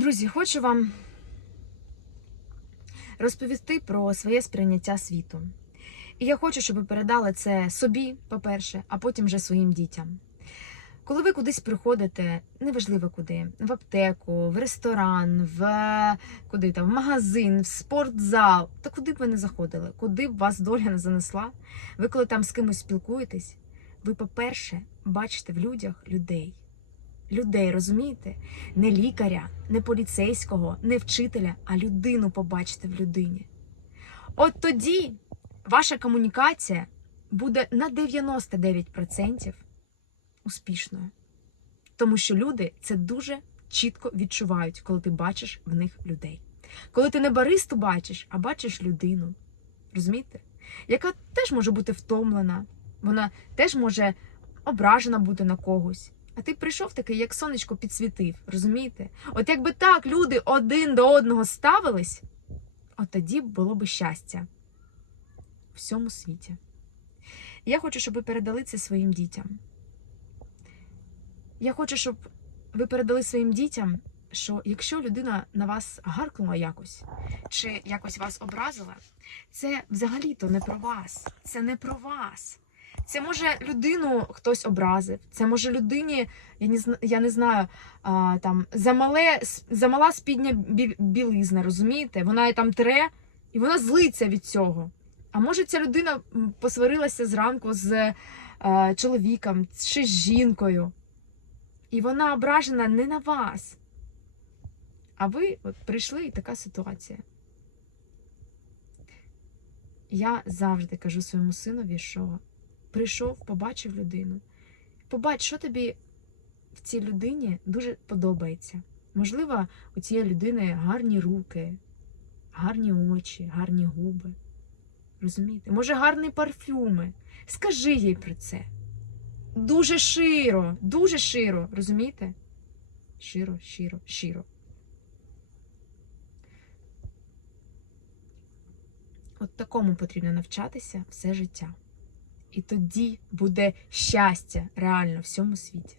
Друзі, хочу вам розповісти про своє сприйняття світу. І я хочу, щоб ви передали це собі, по-перше, а потім вже своїм дітям. Коли ви кудись приходите, неважливо куди, в аптеку, в ресторан, в куди там, в магазин, в спортзал, та куди б ви не заходили, куди б вас доля не занесла, ви коли там з кимось спілкуєтесь, ви, по-перше, бачите в людях людей. Людей, розумієте? Не лікаря, не поліцейського, не вчителя, а людину побачите в людині. От тоді ваша комунікація буде на 99% успішною. Тому що люди це дуже чітко відчувають, коли ти бачиш в них людей. Коли ти не баристу бачиш, а бачиш людину. Розумієте? Яка теж може бути втомлена, вона теж може ображена бути на когось. А ти прийшов такий, як сонечко підсвітив, розумієте? От якби так люди один до одного ставились, от тоді було б щастя в всьому світі. Я хочу, щоб ви передали це своїм дітям. Я хочу, щоб ви передали своїм дітям, що якщо людина на вас гаркнула якось, чи якось вас образила, це взагалі-то не про вас. Це не про вас. Це може людину хтось образив, це може людині, я не я не знаю, а, там замале, замала спідня білизна, розумієте? Вона там тре, і вона злиться від цього. А може ця людина посварилася зранку з е, чоловіком чи з жінкою, і вона ображена не на вас. А ви от прийшли і така ситуація. Я завжди кажу своєму синові, що прийшов, побачив людину. Побач, що тобі в цій людині дуже подобається. Можливо, у цієї людини гарні руки, гарні очі, гарні губи. Розумієте? Може, гарні парфюми. Скажи їй про це. Дуже широ, дуже широ, розумієте? Широ, щиро, щиро. От такому потрібно навчатися все життя. І тоді буде щастя реально всьому світі.